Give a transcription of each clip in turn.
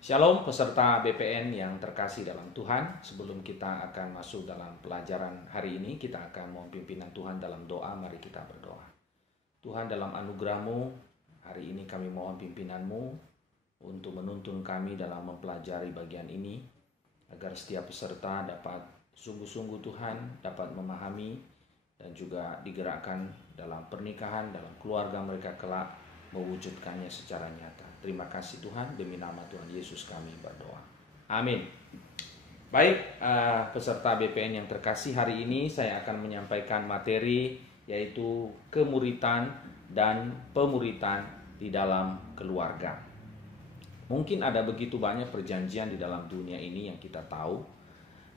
Shalom peserta BPN yang terkasih dalam Tuhan. Sebelum kita akan masuk dalam pelajaran hari ini, kita akan mohon pimpinan Tuhan dalam doa. Mari kita berdoa. Tuhan, dalam anugerah-Mu, hari ini kami mohon pimpinan-Mu untuk menuntun kami dalam mempelajari bagian ini, agar setiap peserta dapat sungguh-sungguh Tuhan, dapat memahami dan juga digerakkan dalam pernikahan, dalam keluarga mereka kelak, mewujudkannya secara nyata. Terima kasih Tuhan, demi nama Tuhan Yesus kami berdoa. Amin. Baik, peserta BPN yang terkasih, hari ini saya akan menyampaikan materi yaitu kemuritan dan pemuritan di dalam keluarga. Mungkin ada begitu banyak perjanjian di dalam dunia ini yang kita tahu,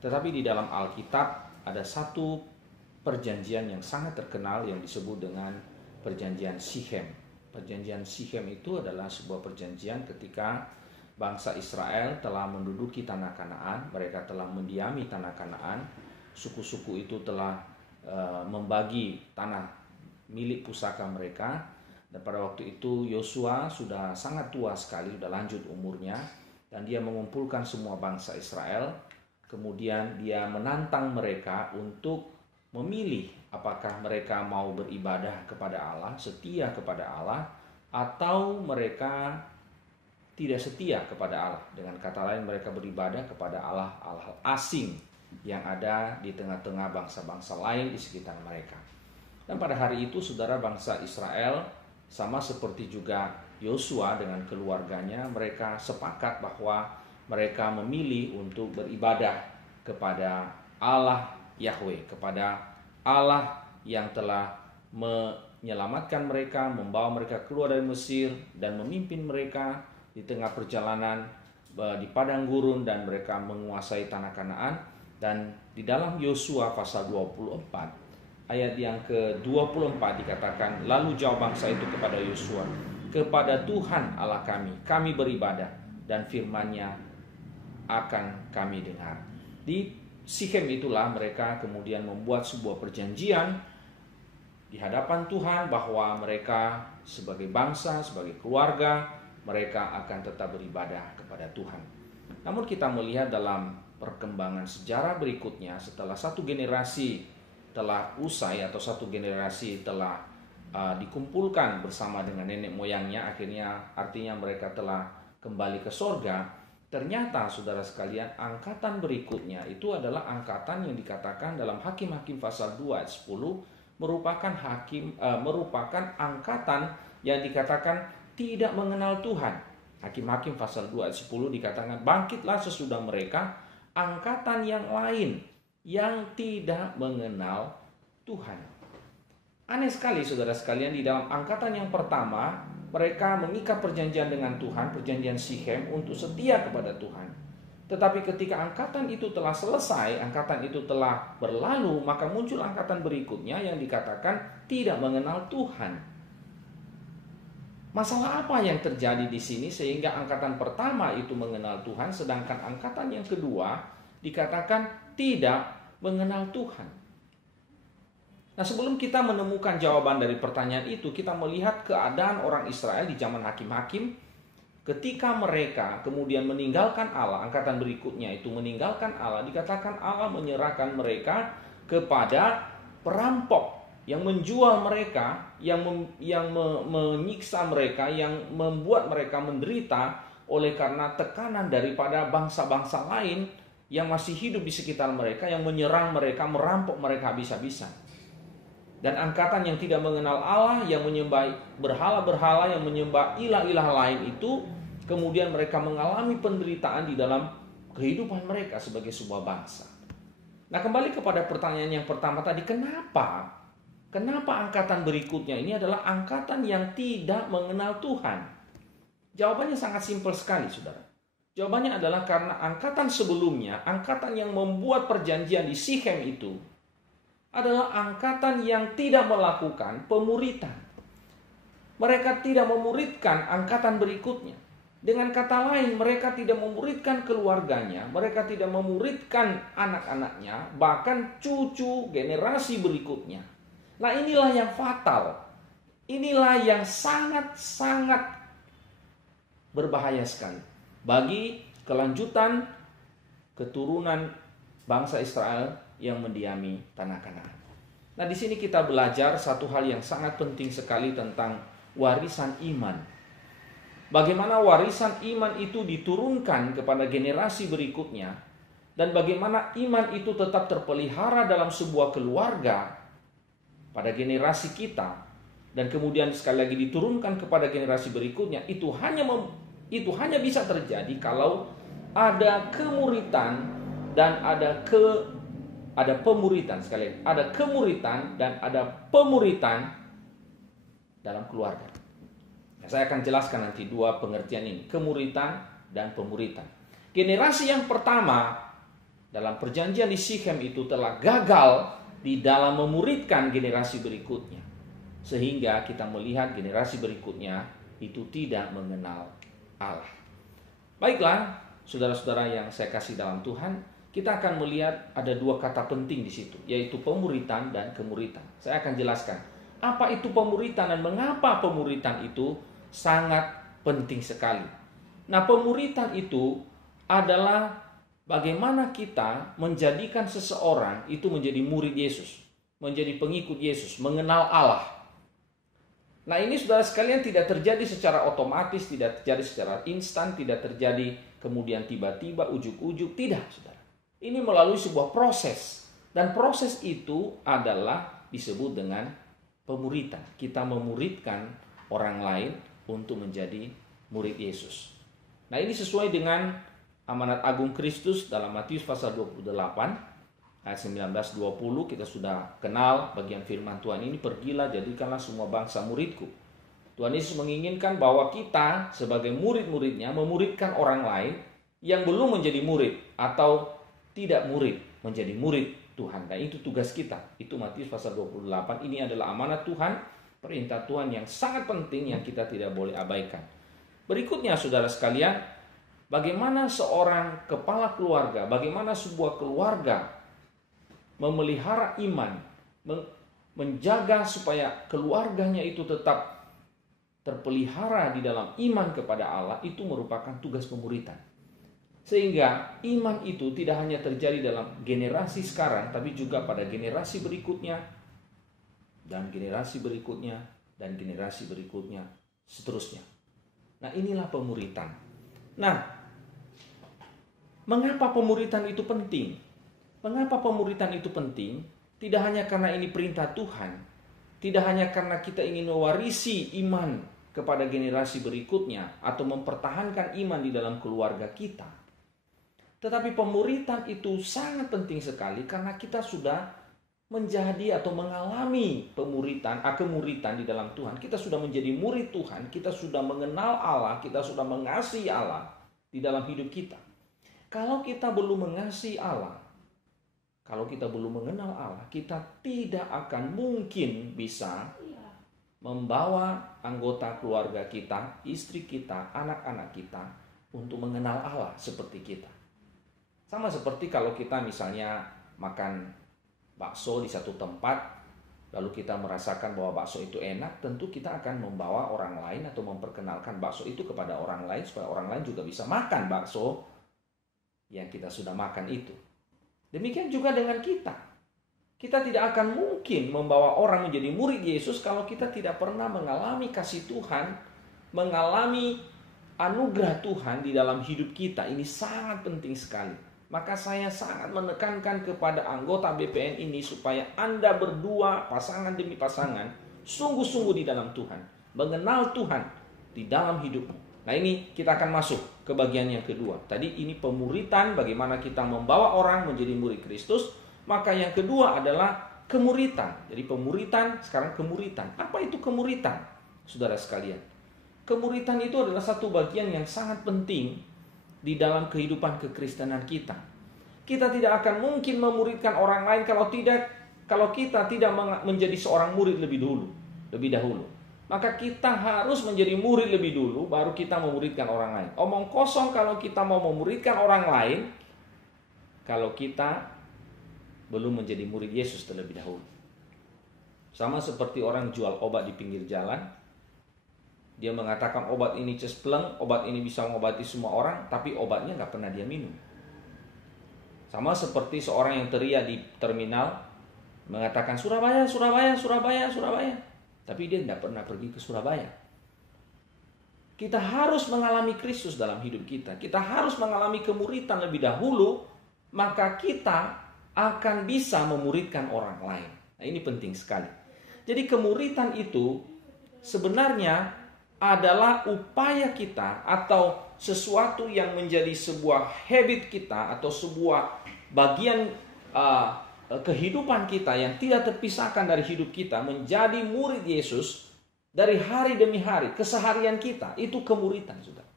tetapi di dalam Alkitab ada satu perjanjian yang sangat terkenal yang disebut dengan perjanjian Sichem. Perjanjian Sichem itu adalah sebuah perjanjian ketika bangsa Israel telah menduduki tanah Kanaan, mereka telah mendiami tanah Kanaan, suku-suku itu telah membagi tanah milik pusaka mereka, dan pada waktu itu Yosua sudah sangat tua sekali, sudah lanjut umurnya, dan dia mengumpulkan semua bangsa Israel, kemudian dia menantang mereka untuk memilih apakah mereka mau beribadah kepada Allah, setia kepada Allah, atau mereka tidak setia kepada Allah. Dengan kata lain, mereka beribadah kepada Allah asing yang ada di tengah-tengah bangsa-bangsa lain di sekitar mereka. Dan pada hari itu, saudara, bangsa Israel sama seperti juga Yosua dengan keluarganya, mereka sepakat bahwa mereka memilih untuk beribadah kepada Allah Yahweh, kepada Allah yang telah menyelamatkan mereka, membawa mereka keluar dari Mesir dan memimpin mereka di tengah perjalanan di padang gurun, dan mereka menguasai tanah Kanaan. Dan di dalam Yosua pasal 24 ayat yang ke-24 dikatakan, lalu jawab bangsa itu kepada Yosua, kepada Tuhan Allah kami beribadah, dan firman-Nya akan kami dengar. Di Sichem itulah mereka kemudian membuat sebuah perjanjian di hadapan Tuhan bahwa mereka sebagai bangsa, sebagai keluarga, mereka akan tetap beribadah kepada Tuhan. Namun kita melihat dalam perkembangan sejarah berikutnya, setelah satu generasi telah usai atau satu generasi telah dikumpulkan bersama dengan nenek moyangnya, artinya mereka telah kembali ke sorga. Ternyata saudara sekalian, angkatan berikutnya itu adalah angkatan yang dikatakan dalam Hakim-Hakim pasal 2 ayat 10 merupakan angkatan yang dikatakan tidak mengenal Tuhan. Hakim-Hakim pasal 2 ayat 10 dikatakan, bangkitlah sesudah mereka angkatan yang lain yang tidak mengenal Tuhan. Aneh sekali saudara sekalian, di dalam angkatan yang pertama mereka mengikat perjanjian dengan Tuhan, perjanjian Sichem, untuk setia kepada Tuhan. Tetapi ketika angkatan itu telah selesai, angkatan itu telah berlalu, maka muncul angkatan berikutnya yang dikatakan tidak mengenal Tuhan. Masalah apa yang terjadi di sini sehingga angkatan pertama itu mengenal Tuhan, sedangkan angkatan yang kedua dikatakan tidak mengenal Tuhan? Nah, sebelum kita menemukan jawaban dari pertanyaan itu, kita melihat keadaan orang Israel di zaman Hakim-Hakim ketika mereka kemudian meninggalkan Allah. Angkatan berikutnya itu meninggalkan Allah, dikatakan Allah menyerahkan mereka kepada perampok yang menjual mereka, yang menyiksa mereka, yang membuat mereka menderita oleh karena tekanan daripada bangsa-bangsa lain yang masih hidup di sekitar mereka, yang menyerang mereka, merampok mereka habis-habisan. Dan angkatan yang tidak mengenal Allah, yang menyembah berhala-berhala, yang menyembah ilah-ilah lain itu, kemudian mereka mengalami penderitaan di dalam kehidupan mereka sebagai sebuah bangsa. Nah, kembali kepada pertanyaan yang pertama tadi, kenapa angkatan berikutnya ini adalah angkatan yang tidak mengenal Tuhan? Jawabannya sangat simpel sekali, saudara. Jawabannya adalah karena angkatan sebelumnya, angkatan yang membuat perjanjian di Sichem itu, adalah angkatan yang tidak melakukan pemuritan. Mereka tidak memuridkan angkatan berikutnya. Dengan kata lain, mereka tidak memuridkan keluarganya, mereka tidak memuridkan anak-anaknya, bahkan cucu generasi berikutnya. Nah, inilah yang fatal. Inilah yang sangat-sangat berbahaya sekali. bagi kelanjutan keturunan bangsa Israel yang mendiami tanah Kanaan. Nah, di sini kita belajar satu hal yang sangat penting sekali tentang warisan iman. Bagaimana warisan iman itu diturunkan kepada generasi berikutnya, dan bagaimana iman itu tetap terpelihara dalam sebuah keluarga pada generasi kita, dan kemudian sekali lagi diturunkan kepada generasi berikutnya. Itu hanya bisa terjadi kalau ada kemuritan dan ada pemuritan. Sekali lagi, ada kemuritan dan ada pemuritan dalam keluarga. Nah, saya akan jelaskan nanti dua pengertian ini, kemuritan dan pemuritan. Generasi yang pertama dalam perjanjian di Sikhem itu telah gagal di dalam memuridkan generasi berikutnya, sehingga kita melihat generasi berikutnya itu tidak mengenal Allah. Baiklah, saudara-saudara yang saya kasih dalam Tuhan, kita akan melihat ada dua kata penting di situ, yaitu pemuritan dan kemuritan. Saya akan jelaskan apa itu pemuritan dan mengapa pemuritan itu sangat penting sekali. Nah, pemuritan itu adalah bagaimana kita menjadikan seseorang itu menjadi murid Yesus, menjadi pengikut Yesus, mengenal Allah. Nah, ini saudara sekalian tidak terjadi secara otomatis, tidak terjadi secara instan, tidak terjadi kemudian tiba-tiba ujuk-ujuk, tidak, saudara. Ini melalui sebuah proses, dan proses itu adalah disebut dengan pemuritan. Kita memuridkan orang lain untuk menjadi murid Yesus. Nah, ini sesuai dengan amanat agung Kristus dalam Matius pasal 28 ayat 19-20. Kita sudah kenal bagian firman Tuhan ini, pergilah jadikanlah semua bangsa muridku. Tuhan Yesus menginginkan bahwa kita sebagai murid-muridnya memuridkan orang lain yang belum menjadi murid atau tidak murid menjadi murid Tuhan. Dan itu tugas kita. Itu Matius pasal 28. Ini adalah amanat Tuhan, perintah Tuhan yang sangat penting yang kita tidak boleh abaikan. Berikutnya saudara sekalian, bagaimana seorang kepala keluarga, bagaimana sebuah keluarga memelihara iman, menjaga supaya keluarganya itu tetap terpelihara di dalam iman kepada Allah, itu merupakan tugas pemuritan. Sehingga iman itu tidak hanya terjadi dalam generasi sekarang, tapi juga pada generasi berikutnya, dan generasi berikutnya, dan generasi berikutnya, seterusnya. Nah, inilah pemuritan. Nah, mengapa pemuritan itu penting? Mengapa pemuritan itu penting? Tidak hanya karena ini perintah Tuhan, tidak hanya karena kita ingin mewarisi iman kepada generasi berikutnya, atau mempertahankan iman di dalam keluarga kita. Tetapi pemuritan itu sangat penting sekali karena kita sudah menjadi atau mengalami kemuritan di dalam Tuhan. Kita sudah menjadi murid Tuhan, kita sudah mengenal Allah, kita sudah mengasihi Allah di dalam hidup kita. Kalau kita belum mengasihi Allah, kalau kita belum mengenal Allah, kita tidak akan mungkin bisa membawa anggota keluarga kita, istri kita, anak-anak kita untuk mengenal Allah seperti kita. Sama seperti kalau kita misalnya makan bakso di satu tempat, lalu kita merasakan bahwa bakso itu enak, tentu kita akan membawa orang lain atau memperkenalkan bakso itu kepada orang lain, supaya orang lain juga bisa makan bakso yang kita sudah makan itu. Demikian juga dengan kita. Kita tidak akan mungkin membawa orang menjadi murid Yesus kalau kita tidak pernah mengalami kasih Tuhan, mengalami anugerah Tuhan di dalam hidup kita. Ini sangat penting sekali. Maka saya sangat menekankan kepada anggota BPN ini supaya Anda berdua, pasangan demi pasangan, sungguh-sungguh di dalam Tuhan, mengenal Tuhan di dalam hidupmu. Nah, ini kita akan masuk ke bagian yang kedua. Tadi ini pemuritan, bagaimana kita membawa orang menjadi murid Kristus. Maka yang kedua adalah kemuritan. Jadi pemuritan, sekarang kemuritan. Apa itu kemuritan, saudara sekalian? Kemuritan itu adalah satu bagian yang sangat penting di dalam kehidupan kekristenan kita. Kita tidak akan mungkin memuridkan orang lain kalau kita tidak menjadi seorang murid lebih dahulu. Maka kita harus menjadi murid lebih dulu, baru kita memuridkan orang lain. Omong kosong kalau kita mau memuridkan orang lain, kalau kita belum menjadi murid Yesus terlebih dahulu. Sama seperti orang jual obat di pinggir jalan, Dia mengatakan obat ini cespleng, obat ini bisa mengobati semua orang, tapi obatnya nggak pernah dia minum. Sama seperti seorang yang teriak di terminal, mengatakan Surabaya, Surabaya, Surabaya, Surabaya. Tapi dia tidak pernah pergi ke Surabaya. Kita harus mengalami Kristus dalam hidup kita. Kita harus mengalami kemuritan lebih dahulu, maka kita akan bisa memuridkan orang lain. Nah, ini penting sekali. Jadi kemuritan itu sebenarnya adalah upaya kita atau sesuatu yang menjadi sebuah habit kita atau sebuah bagian kehidupan kita yang tidak terpisahkan dari hidup kita, menjadi murid Yesus dari hari demi hari, keseharian kita. Itu kemuritan, saudara.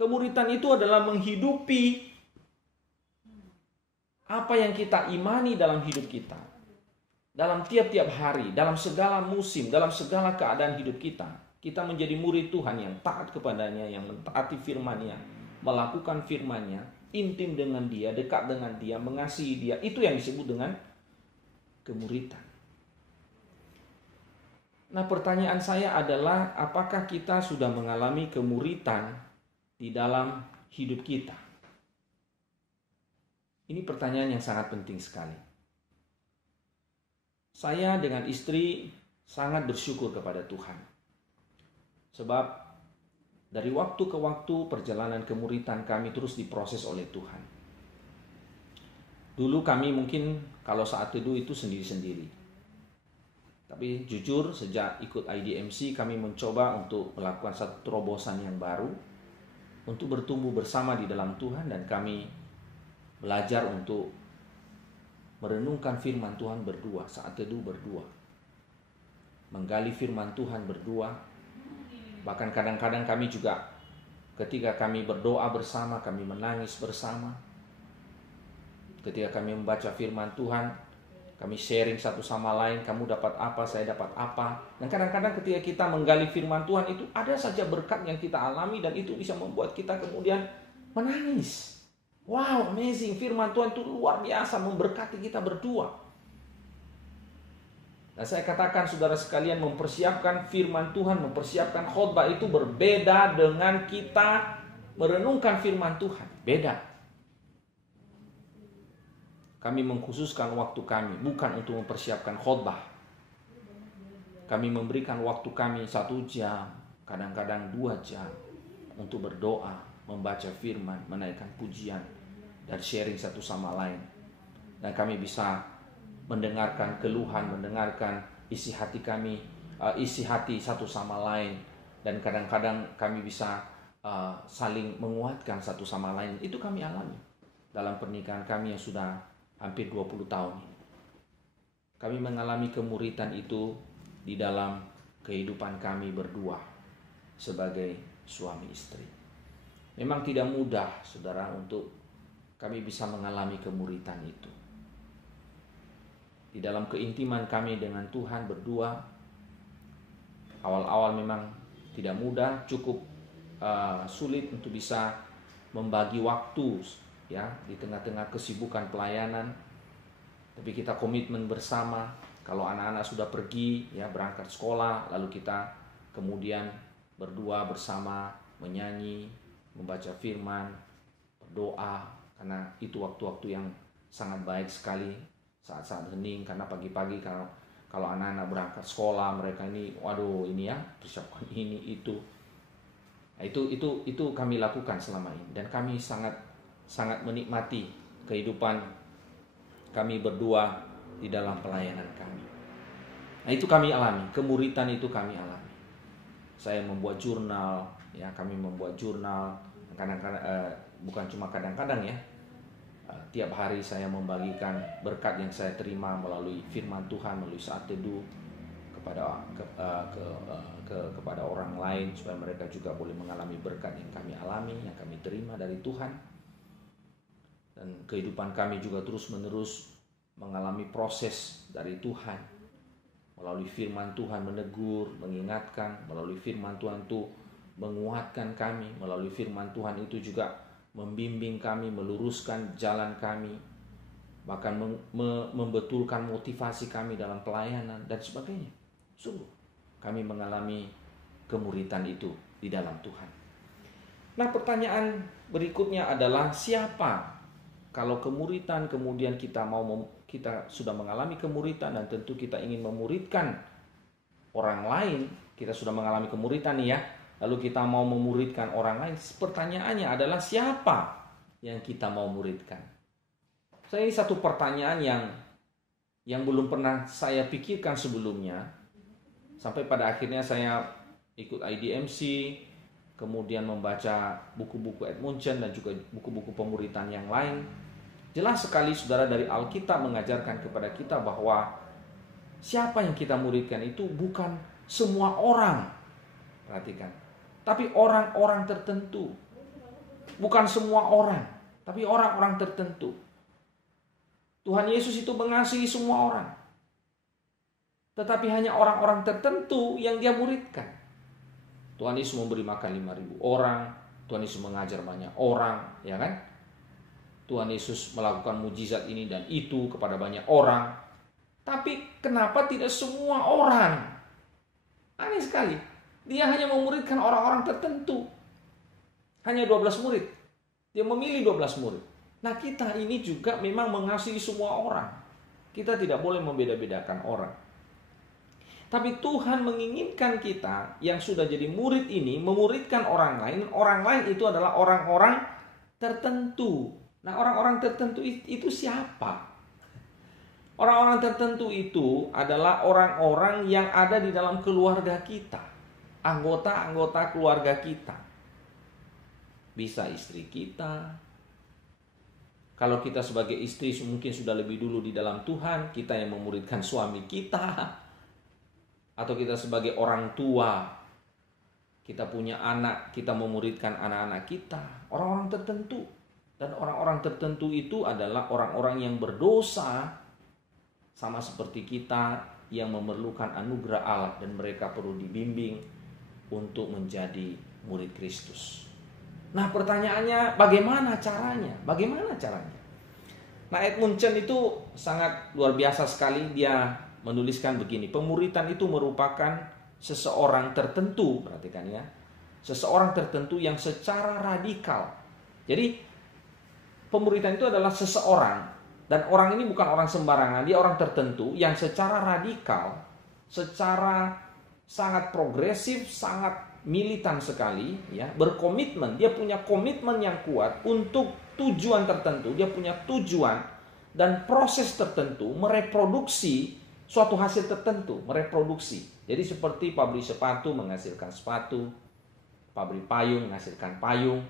Kemuritan itu adalah menghidupi apa yang kita imani dalam hidup kita, dalam tiap-tiap hari, dalam segala musim, dalam segala keadaan hidup kita. Kita menjadi murid Tuhan yang taat kepadanya, yang mentaati firman-Nya, melakukan firman-Nya, intim dengan Dia, dekat dengan Dia, mengasihi Dia. Itu yang disebut dengan kemuritan. Nah, pertanyaan saya adalah, apakah kita sudah mengalami kemuritan di dalam hidup kita? Ini pertanyaan yang sangat penting sekali. Saya dengan istri sangat bersyukur kepada Tuhan. Sebab dari waktu ke waktu perjalanan kemuritan kami terus diproses oleh Tuhan. Dulu kami mungkin kalau saat teduh itu sendiri-sendiri. Tapi jujur sejak ikut IDMC kami mencoba untuk melakukan satu terobosan yang baru. Untuk bertumbuh bersama di dalam Tuhan, dan kami belajar untuk merenungkan firman Tuhan berdua, saat teduh berdua. Menggali firman Tuhan berdua. Bahkan kadang-kadang kami juga ketika kami berdoa bersama, kami menangis bersama. Ketika kami membaca firman Tuhan, kami sharing satu sama lain, kamu dapat apa, saya dapat apa. Dan kadang-kadang ketika kita menggali firman Tuhan itu ada saja berkat yang kita alami, dan itu bisa membuat kita kemudian menangis. Wow, amazing, firman Tuhan itu luar biasa memberkati kita berdua. Nah, saya katakan saudara sekalian, mempersiapkan firman Tuhan, mempersiapkan khotbah itu berbeda dengan kita merenungkan firman Tuhan. Beda. Kami mengkhususkan waktu kami bukan untuk mempersiapkan khotbah. Kami memberikan waktu kami 1 jam, kadang-kadang 2 jam untuk berdoa, membaca firman, menaikkan pujian, dan sharing satu sama lain. Dan kami bisa mendengarkan keluhan, mendengarkan isi hati kami, isi hati satu sama lain. Dan kadang-kadang kami bisa saling menguatkan satu sama lain. Itu kami alami dalam pernikahan kami yang sudah hampir 20 tahun. Kami mengalami kemuritan itu di dalam kehidupan kami berdua sebagai suami istri. Memang tidak mudah, saudara, untuk kami bisa mengalami kemuritan itu. Di dalam keintiman kami dengan Tuhan berdua, awal-awal memang tidak mudah, cukup sulit untuk bisa membagi waktu, ya, di tengah-tengah kesibukan pelayanan. Tapi kita komitmen bersama. Kalau anak-anak sudah pergi, ya, berangkat sekolah, lalu kita kemudian berdua bersama menyanyi, membaca firman, berdoa, karena itu waktu-waktu yang sangat baik sekali. Saat-saat hening, karena pagi-pagi kalau anak-anak berangkat sekolah, mereka ini waduh ini ya, persiapkan ini itu. Nah, itu kami lakukan selama ini, dan kami sangat menikmati kehidupan kami berdua di dalam pelayanan kami. Nah, itu kami alami, kemuritan itu kami alami. Saya membuat jurnal, ya, kami membuat jurnal, kadang-kadang bukan cuma kadang-kadang, ya. Tiap hari saya membagikan berkat yang saya terima melalui firman Tuhan, melalui saat teduh kepada orang lain, supaya mereka juga boleh mengalami berkat yang kami alami, yang kami terima dari Tuhan. Dan kehidupan kami juga terus-menerus mengalami proses dari Tuhan. Melalui firman Tuhan menegur, mengingatkan, melalui firman Tuhan itu menguatkan kami, melalui firman Tuhan itu juga membimbing kami, meluruskan jalan kami, bahkan membetulkan motivasi kami dalam pelayanan dan sebagainya. Sungguh kami mengalami kemuritan itu di dalam Tuhan. Nah, pertanyaan berikutnya adalah siapa? Kalau kemuritan kemudian kita sudah mengalami kemuritan dan tentu kita ingin memuridkan orang lain, kita sudah mengalami kemuritan nih ya, lalu kita mau memuridkan orang lain. Pertanyaannya adalah siapa yang kita mau muridkan? Ini satu pertanyaan yang belum pernah saya pikirkan sebelumnya. Sampai pada akhirnya saya ikut IDMC, kemudian membaca buku-buku Edmundson dan juga buku-buku pemuritan yang lain. Jelas sekali saudara, dari Alkitab mengajarkan kepada kita bahwa siapa yang kita muridkan itu bukan semua orang. Perhatikan. Tapi orang-orang tertentu. Bukan semua orang, tapi orang-orang tertentu. Tuhan Yesus itu mengasihi semua orang. Tetapi hanya orang-orang tertentu yang dia muridkan. Tuhan Yesus memberi makan 5.000 orang. Tuhan Yesus mengajar banyak orang, ya kan? Tuhan Yesus melakukan mujizat ini dan itu kepada banyak orang. Tapi kenapa tidak semua orang? Aneh sekali. Dia hanya memuridkan orang-orang tertentu. Hanya 12 murid. Dia memilih 12 murid. Nah, kita ini juga memang mengasihi semua orang. Kita tidak boleh membeda-bedakan orang. Tapi Tuhan menginginkan kita yang sudah jadi murid ini memuridkan orang lain. Orang lain itu adalah orang-orang tertentu. Nah, orang-orang tertentu itu siapa? Orang-orang tertentu itu adalah orang-orang yang ada di dalam keluarga kita. Anggota-anggota keluarga kita. Bisa istri kita. Kalau kita sebagai istri mungkin sudah lebih dulu di dalam Tuhan, kita yang memuridkan suami kita. Atau kita sebagai orang tua, kita punya anak, kita memuridkan anak-anak kita. Orang-orang tertentu. Dan orang-orang tertentu itu adalah orang-orang yang berdosa, sama seperti kita yang memerlukan anugerah Allah dan mereka perlu dibimbing untuk menjadi murid Kristus. Nah, pertanyaannya bagaimana caranya? Bagaimana caranya? Nah, Edmundson itu sangat luar biasa sekali. Dia menuliskan begini, pemuritan itu merupakan seseorang tertentu, perhatikan ya, seseorang tertentu yang secara radikal. Jadi, pemuritan itu adalah seseorang, dan orang ini bukan orang sembarangan, dia orang tertentu yang secara radikal, secara sangat progresif, sangat militan sekali, ya, berkomitmen. Dia punya komitmen yang kuat untuk tujuan tertentu. Dia punya tujuan dan proses tertentu mereproduksi suatu hasil tertentu, mereproduksi. Jadi seperti pabrik sepatu menghasilkan sepatu, pabrik payung menghasilkan payung.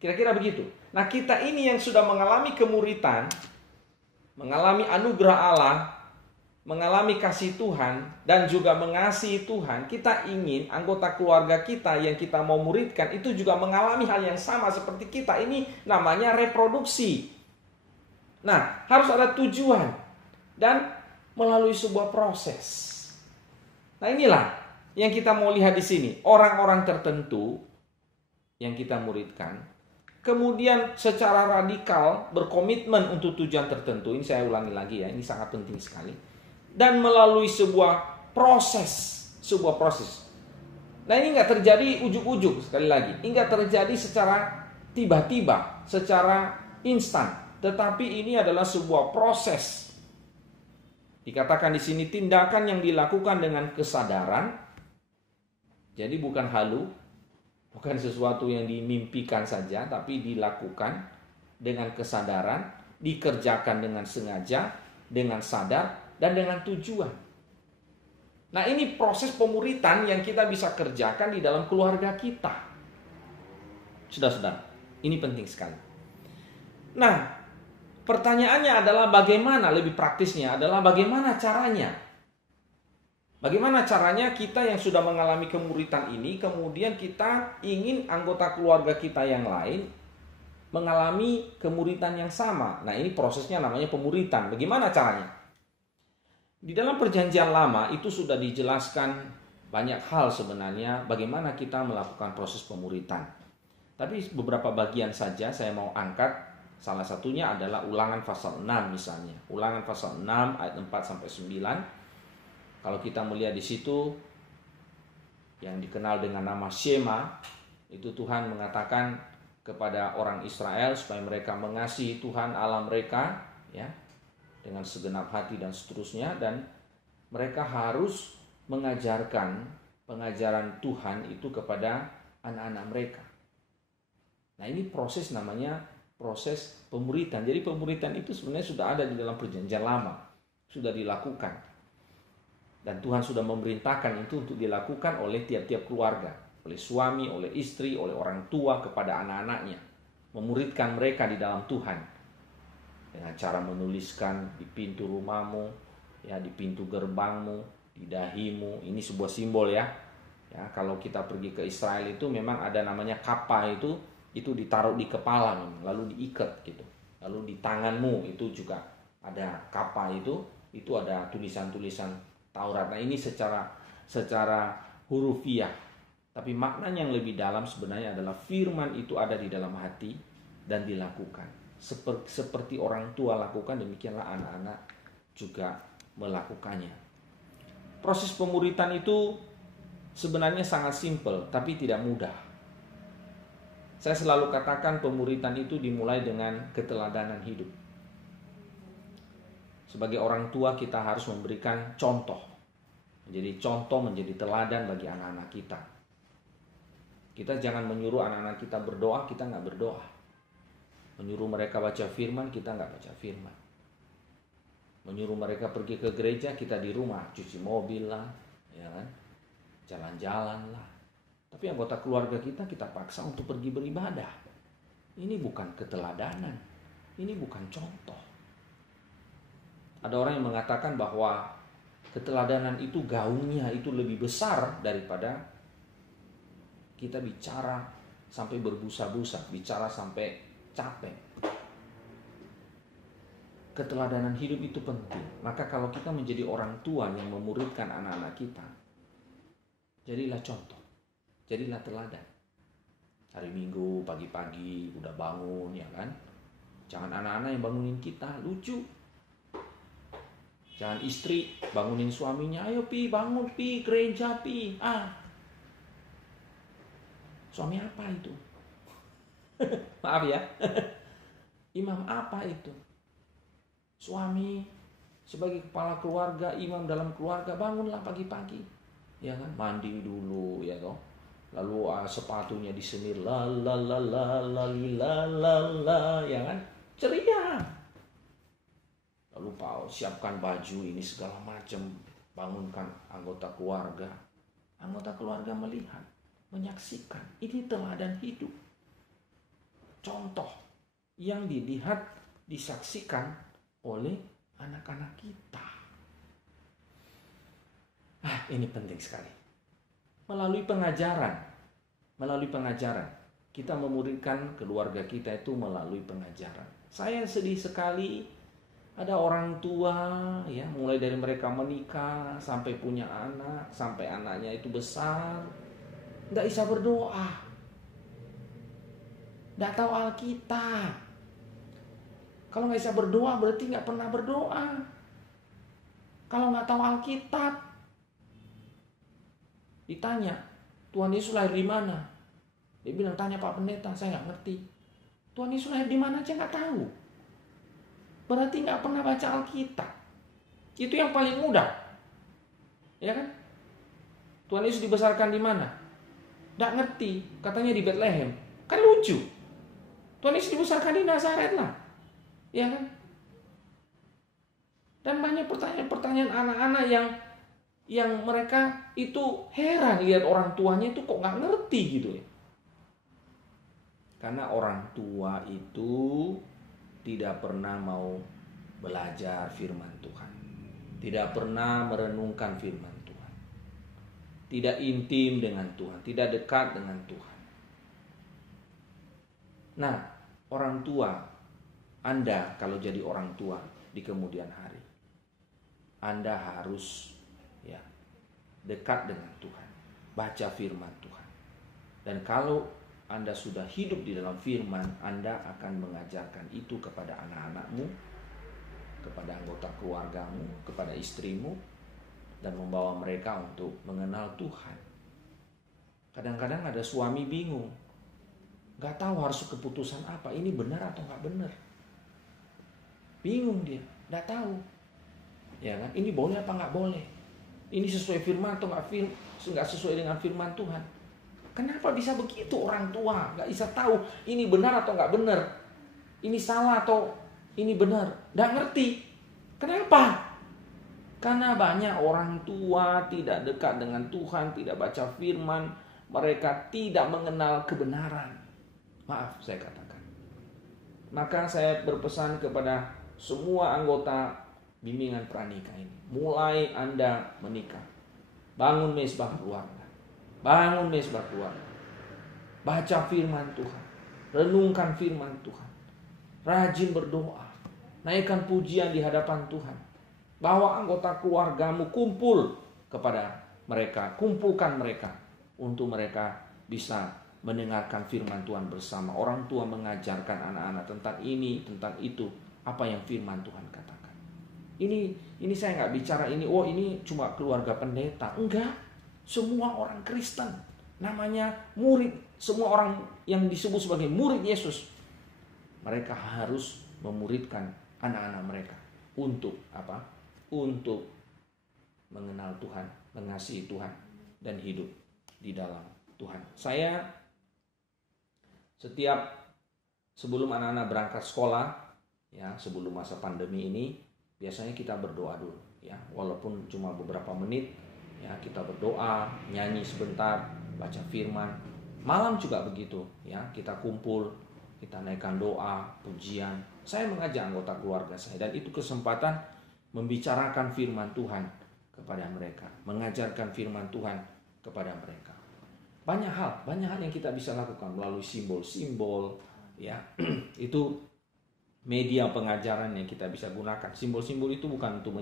Kira-kira begitu. Nah, kita ini yang sudah mengalami kemuritan, mengalami anugerah Allah, mengalami kasih Tuhan, dan juga mengasihi Tuhan, kita ingin anggota keluarga kita yang kita mau muridkan itu juga mengalami hal yang sama seperti kita. Ini namanya reproduksi. Nah, harus ada tujuan dan melalui sebuah proses. Nah, inilah yang kita mau lihat di sini. Orang-orang tertentu yang kita muridkan, kemudian secara radikal berkomitmen untuk tujuan tertentu. Ini saya ulangi lagi ya, ini sangat penting sekali. Dan melalui sebuah proses. Nah, ini nggak terjadi ujuk-ujuk, sekali lagi. Ini nggak terjadi secara tiba-tiba, secara instan. Tetapi ini adalah sebuah proses. Dikatakan di sini tindakan yang dilakukan dengan kesadaran. Jadi bukan halu, bukan sesuatu yang dimimpikan saja, tapi dilakukan dengan kesadaran, dikerjakan dengan sengaja, dengan sadar, dan dengan tujuan. Nah, ini proses pemuritan yang kita bisa kerjakan di dalam keluarga kita. Saudara-saudara, ini penting sekali. Nah, pertanyaannya adalah bagaimana, lebih praktisnya adalah bagaimana caranya. Bagaimana caranya kita yang sudah mengalami kemuritan ini, kemudian kita ingin anggota keluarga kita yang lain mengalami kemuritan yang sama. Nah, ini prosesnya namanya pemuritan. Bagaimana caranya? Di dalam perjanjian lama itu sudah dijelaskan banyak hal sebenarnya bagaimana kita melakukan proses pemuritan. Tapi beberapa bagian saja saya mau angkat. Salah satunya adalah Ulangan pasal 6 misalnya. Ulangan pasal 6 ayat 4 sampai 9. Kalau kita melihat di situ yang dikenal dengan nama Shema, itu Tuhan mengatakan kepada orang Israel supaya mereka mengasihi Tuhan Allah mereka, ya, dengan segenap hati dan seterusnya, dan mereka harus mengajarkan pengajaran Tuhan itu kepada anak-anak mereka. Nah, ini proses namanya proses pemuritan. Jadi pemuritan itu sebenarnya sudah ada di dalam perjanjian lama, sudah dilakukan. Dan Tuhan sudah memerintahkan itu untuk dilakukan oleh tiap-tiap keluarga, oleh suami, oleh istri, oleh orang tua kepada anak-anaknya. Memuridkan mereka di dalam Tuhan. Dengan cara menuliskan di pintu rumahmu, ya, di pintu gerbangmu, di dahimu. Ini sebuah simbol, ya. Ya, kalau kita pergi ke Israel itu memang ada namanya kapa, itu ditaruh di kepala, lalu diikat gitu. Lalu di tanganmu itu juga ada kapa, itu ada tulisan-tulisan Taurat. Nah, ini secara hurufiah. Tapi maknanya yang lebih dalam sebenarnya adalah firman itu ada di dalam hati dan dilakukan. Seperti orang tua lakukan, demikianlah anak-anak juga melakukannya. Proses pemuritan itu sebenarnya sangat simpel, tapi tidak mudah. Saya selalu katakan pemuritan itu dimulai dengan keteladanan hidup. Sebagai orang tua kita harus memberikan contoh. Menjadi contoh, menjadi teladan bagi anak-anak kita. Kita jangan menyuruh anak-anak kita berdoa, kita nggak berdoa. Menyuruh mereka baca firman, kita nggak baca firman. Menyuruh mereka pergi ke gereja, kita di rumah cuci mobil lah, ya kan? Jalan-jalan lah. Tapi anggota keluarga kita paksa untuk pergi beribadah. Ini bukan keteladanan. Ini bukan contoh. Ada orang yang mengatakan bahwa keteladanan itu gaungnya itu lebih besar daripada kita bicara sampai berbusa-busa, bicara sampai capek. Keteladanan hidup itu penting. Maka kalau kita menjadi orang tua yang memuridkan anak-anak kita, jadilah contoh, jadilah teladan. Hari Minggu pagi-pagi udah bangun, ya kan? Jangan anak-anak yang bangunin kita, lucu. Jangan istri bangunin suaminya, ayo pi bangun pi, gereja pi. Suami apa itu? Maaf ya. Imam apa itu? Suami sebagai kepala keluarga, imam dalam keluarga, bangunlah pagi-pagi. Ya kan? Mandi dulu, ya toh. Lalu sepatunya disemir, la la la la la la la la, ya kan? Ceria. Lalu siapkan baju ini segala macam, bangunkan anggota keluarga. Anggota keluarga melihat, menyaksikan, ini teladan hidup. Contoh yang dilihat, disaksikan oleh anak-anak kita. Ini penting sekali. Melalui pengajaran, kita memuridkan keluarga kita itu melalui pengajaran. Saya sedih sekali. Ada orang tua, ya, mulai dari mereka menikah sampai punya anak, sampai anaknya itu besar, nggak bisa berdoa, nggak tahu Alkitab. Kalau nggak bisa berdoa berarti nggak pernah berdoa. Kalau nggak tahu Alkitab, ditanya, Tuhan Yesus lahir di mana? Dia bilang, tanya Pak Pendeta, saya nggak ngerti. Tuhan Yesus lahir di mana aja nggak tahu. Berarti nggak pernah baca Alkitab. Itu yang paling mudah, ya kan? Tuhan Yesus dibesarkan di mana? Nggak ngerti, katanya di Bethlehem. Kan lucu. Tuhan Yesus dibesarkan di Nazaret lah, ya kan? Dan banyak pertanyaan-pertanyaan anak-anak yang mereka itu heran lihat orang tuanya itu kok nggak ngerti gitu ya. Karena orang tua itu tidak pernah mau belajar firman Tuhan. Tidak pernah merenungkan firman Tuhan. Tidak intim dengan Tuhan. Tidak dekat dengan Tuhan. Nah, orang tua, Anda kalau jadi orang tua di kemudian hari, Anda harus dekat dengan Tuhan. Baca firman Tuhan. Dan kalau Anda sudah hidup di dalam firman, Anda akan mengajarkan itu kepada anak-anakmu, kepada anggota keluargamu, kepada istrimu, dan membawa mereka untuk mengenal Tuhan. Kadang-kadang ada suami bingung, gak tahu harus keputusan apa, ini benar atau gak benar. Bingung dia, gak tahu. Ya kan? Ini boleh apa gak boleh? Ini sesuai firman atau gak sesuai dengan firman Tuhan? Kenapa bisa begitu orang tua? Gak bisa tahu ini benar atau gak benar. Ini salah atau ini benar. Gak ngerti. Kenapa? Karena banyak orang tua tidak dekat dengan Tuhan, tidak baca firman. Mereka tidak mengenal kebenaran. Maaf saya katakan. Maka saya berpesan kepada semua anggota bimbingan pranikah ini. Mulai Anda menikah, bangun mesbah keluarga. Bangun mesbah keluarga. Baca firman Tuhan. Renungkan firman Tuhan. Rajin berdoa. Naikkan pujian di hadapan Tuhan. Bawa anggota keluargamu kumpul kepada mereka. Kumpulkan mereka. Untuk mereka bisa mendengarkan firman Tuhan bersama. Orang tua mengajarkan anak-anak tentang ini, tentang itu. Apa yang firman Tuhan katakan. Ini saya nggak bicara ini, oh ini cuma keluarga pendeta. Enggak. Semua orang Kristen. Namanya murid. Semua orang yang disebut sebagai murid Yesus. Mereka harus memuridkan anak-anak mereka. Untuk apa? Untuk mengenal Tuhan, mengasihi Tuhan, dan hidup di dalam Tuhan. Saya setiap sebelum anak-anak berangkat sekolah, ya sebelum masa pandemi ini, biasanya kita berdoa dulu, ya walaupun cuma beberapa menit, ya kita berdoa, nyanyi sebentar, baca firman. Malam juga begitu, ya kita kumpul, kita naikkan doa, pujian. Saya mengajak anggota keluarga saya, dan itu kesempatan membicarakan firman Tuhan kepada mereka, mengajarkan firman Tuhan kepada mereka. Banyak hal yang kita bisa lakukan melalui simbol-simbol, ya. Itu media pengajaran yang kita bisa gunakan. Simbol-simbol itu bukan untuk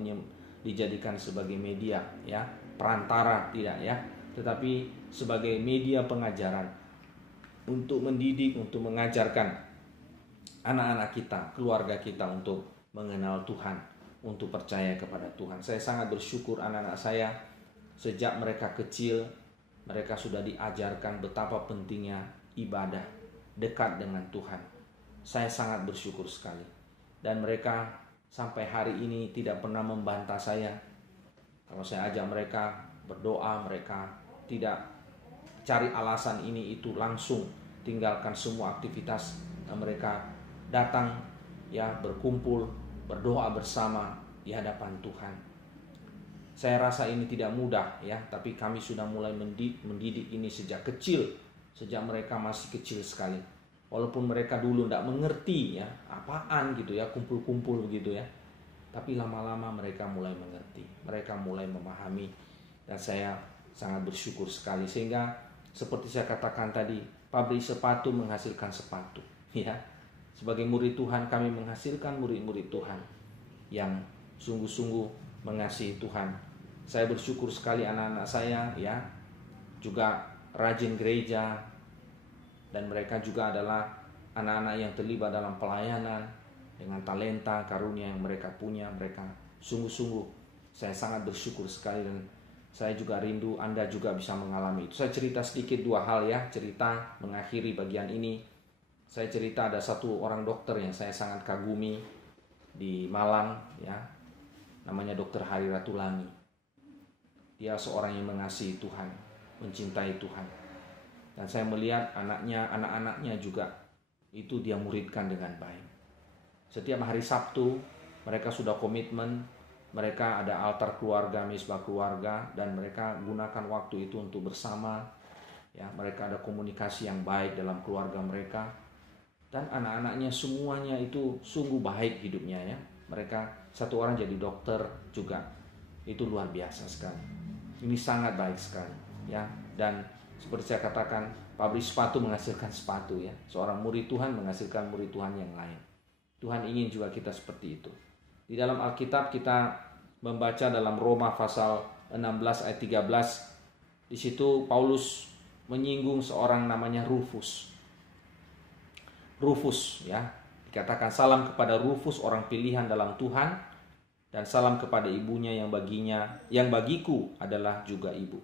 dijadikan sebagai media, ya, perantara, tidak, ya, tetapi sebagai media pengajaran untuk mendidik, untuk mengajarkan anak-anak kita, keluarga kita untuk mengenal Tuhan, untuk percaya kepada Tuhan. Saya sangat bersyukur anak-anak saya sejak mereka kecil, mereka sudah diajarkan betapa pentingnya ibadah, dekat dengan Tuhan. Saya sangat bersyukur sekali. Dan mereka sampai hari ini tidak pernah membantah saya. Kalau saya ajak mereka berdoa, mereka tidak cari alasan ini itu, langsung tinggalkan semua aktivitas dan mereka datang, ya, berkumpul, berdoa bersama di hadapan Tuhan. Saya rasa ini tidak mudah, ya, tapi kami sudah mulai mendidik ini sejak kecil, sejak mereka masih kecil sekali. Walaupun mereka dulu tidak mengerti, ya, apaan gitu, ya, kumpul-kumpul begitu, ya. Tapi lama-lama mereka mulai mengerti, mereka mulai memahami, dan saya sangat bersyukur sekali. Sehingga seperti saya katakan tadi, pabrik sepatu menghasilkan sepatu, ya. Sebagai murid Tuhan, kami menghasilkan murid-murid Tuhan yang sungguh-sungguh mengasihi Tuhan. Saya bersyukur sekali anak-anak saya, ya, juga rajin gereja, dan mereka juga adalah anak-anak yang terlibat dalam pelayanan dengan talenta, karunia yang mereka punya. Mereka sungguh-sungguh, saya sangat bersyukur sekali, dan saya juga rindu Anda juga bisa mengalami itu. Saya cerita sedikit dua hal, ya, cerita mengakhiri bagian ini. Saya cerita ada satu orang dokter yang saya sangat kagumi di Malang, ya, namanya Dr. Hari Ratulangi. Dia seorang yang mengasihi Tuhan, mencintai Tuhan. Dan saya melihat anak-anaknya juga itu dia muridkan dengan baik. Setiap hari Sabtu mereka sudah komitmen, mereka ada altar keluarga, mesbah keluarga, dan mereka gunakan waktu itu untuk bersama. Ya, mereka ada komunikasi yang baik dalam keluarga mereka. Dan anak-anaknya semuanya itu sungguh baik hidupnya, ya. Mereka satu orang jadi dokter juga. Itu luar biasa sekali. Ini sangat baik sekali, ya. Dan seperti saya katakan, pabrik sepatu menghasilkan sepatu, ya. Seorang murid Tuhan menghasilkan murid Tuhan yang lain. Tuhan ingin juga kita seperti itu. Di dalam Alkitab kita membaca dalam Roma pasal 16 ayat 13. Di situ Paulus menyinggung seorang namanya Rufus. Rufus, ya. Dikatakan salam kepada Rufus, orang pilihan dalam Tuhan, dan salam kepada ibunya yang bagiku adalah juga ibu.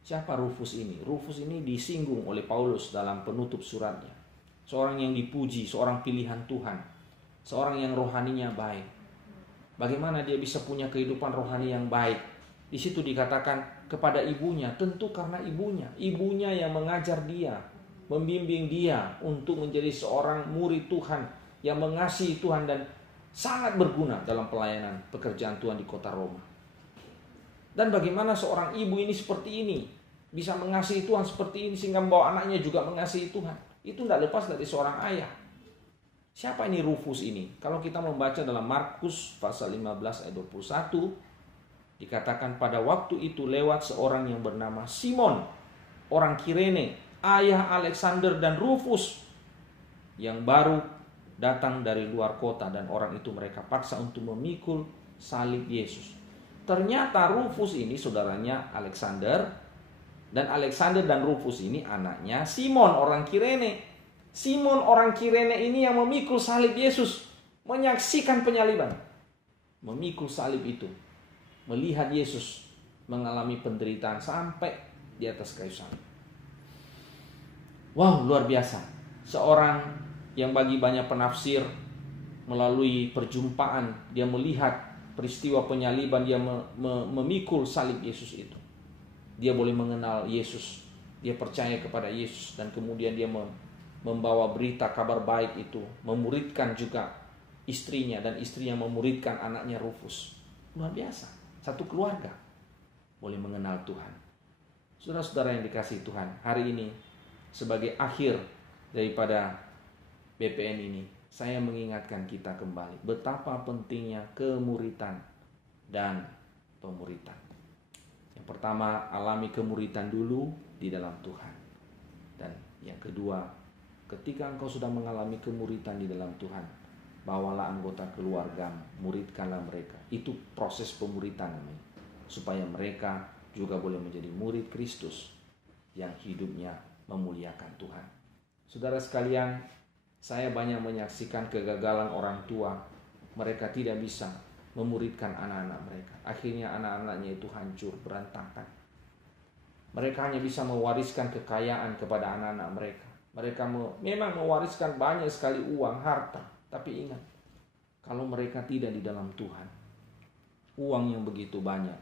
Siapa Rufus ini? Rufus ini disinggung oleh Paulus dalam penutup suratnya. Seorang yang dipuji, seorang pilihan Tuhan, seorang yang rohaninya baik. Bagaimana dia bisa punya kehidupan rohani yang baik? Di situ dikatakan kepada ibunya, tentu karena ibunya yang mengajar dia, membimbing dia untuk menjadi seorang murid Tuhan yang mengasihi Tuhan dan sangat berguna dalam pelayanan pekerjaan Tuhan di kota Roma. Dan bagaimana seorang ibu ini seperti ini bisa mengasihi Tuhan seperti ini sehingga membawa anaknya juga mengasihi Tuhan. Itu tidak lepas dari seorang ayah. Siapa ini Rufus ini? Kalau kita membaca dalam Markus pasal 15 ayat 21, dikatakan pada waktu itu lewat seorang yang bernama Simon, orang Kirene, ayah Alexander dan Rufus, yang baru datang dari luar kota, dan orang itu mereka paksa untuk memikul salib Yesus. Ternyata Rufus ini saudaranya Alexander, dan Alexander dan Rufus ini anaknya Simon orang Kirene. Simon orang Kirene ini yang memikul salib Yesus, menyaksikan penyaliban, memikul salib itu, melihat Yesus mengalami penderitaan sampai di atas kayu salib. Wow, luar biasa. Seorang yang bagi banyak penafsir melalui perjumpaan dia melihat peristiwa penyaliban, dia memikul salib Yesus itu. Dia boleh mengenal Yesus, dia percaya kepada Yesus, dan kemudian dia membawa berita kabar baik itu, memuridkan juga istrinya, dan istrinya memuridkan anaknya Rufus. Luar biasa, satu keluarga boleh mengenal Tuhan. Saudara-saudara yang dikasihi Tuhan, hari ini sebagai akhir daripada BPN ini, saya mengingatkan kita kembali betapa pentingnya kemuritan dan pemuritan. Yang pertama, alami kemuritan dulu di dalam Tuhan. Dan yang kedua, ketika engkau sudah mengalami kemuritan di dalam Tuhan, bawalah anggota keluarga, muridkanlah mereka. Itu proses pemuritan namanya, supaya mereka juga boleh menjadi murid Kristus yang hidupnya memuliakan Tuhan. Saudara sekalian, saya banyak menyaksikan kegagalan orang tua. Mereka tidak bisa memuridkan anak-anak mereka. Akhirnya anak-anaknya itu hancur, berantakan. Mereka hanya bisa mewariskan kekayaan kepada anak-anak mereka. Mereka memang mewariskan banyak sekali uang, harta. Tapi ingat, kalau mereka tidak di dalam Tuhan, uang yang begitu banyak,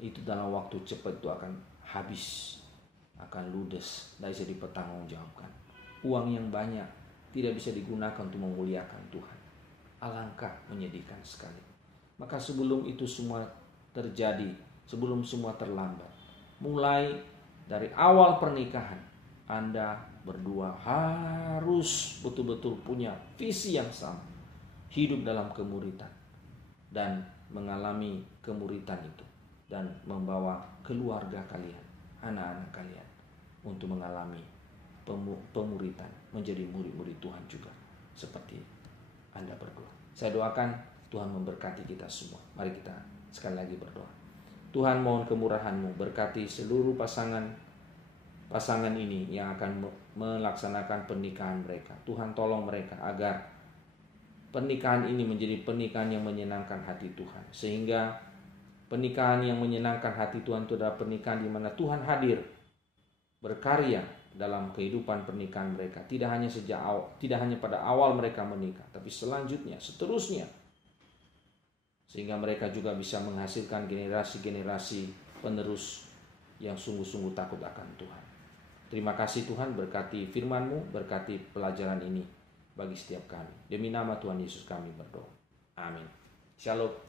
itu dalam waktu cepat itu akan habis, akan ludes, tidak bisa dipertanggungjawabkan. Uang yang banyak tidak bisa digunakan untuk memuliakan Tuhan. Alangkah menyedihkan sekali. Maka sebelum itu semua terjadi, sebelum semua terlambat, mulai dari awal pernikahan, Anda berdua harus betul-betul punya visi yang sama, hidup dalam kemuritan dan mengalami kemuritan itu, dan membawa keluarga kalian, anak-anak kalian untuk mengalami pemuritan, menjadi murid-murid Tuhan juga seperti Anda berdua. Saya doakan Tuhan memberkati kita semua. Mari kita sekali lagi berdoa. Tuhan, mohon kemurahan-Mu, berkati seluruh pasangan ini yang akan melaksanakan pernikahan mereka. Tuhan, tolong mereka agar pernikahan ini menjadi pernikahan yang menyenangkan hati Tuhan, sehingga pernikahan yang menyenangkan hati Tuhan itu adalah pernikahan di mana Tuhan hadir berkarya dalam kehidupan pernikahan mereka. Tidak hanya pada awal mereka menikah, tapi selanjutnya, seterusnya, sehingga mereka juga bisa menghasilkan generasi-generasi penerus yang sungguh-sungguh takut akan Tuhan. Terima kasih Tuhan, berkati firman-Mu, berkati pelajaran ini bagi setiap kami. Demi nama Tuhan Yesus kami berdoa. Amin. Shalom.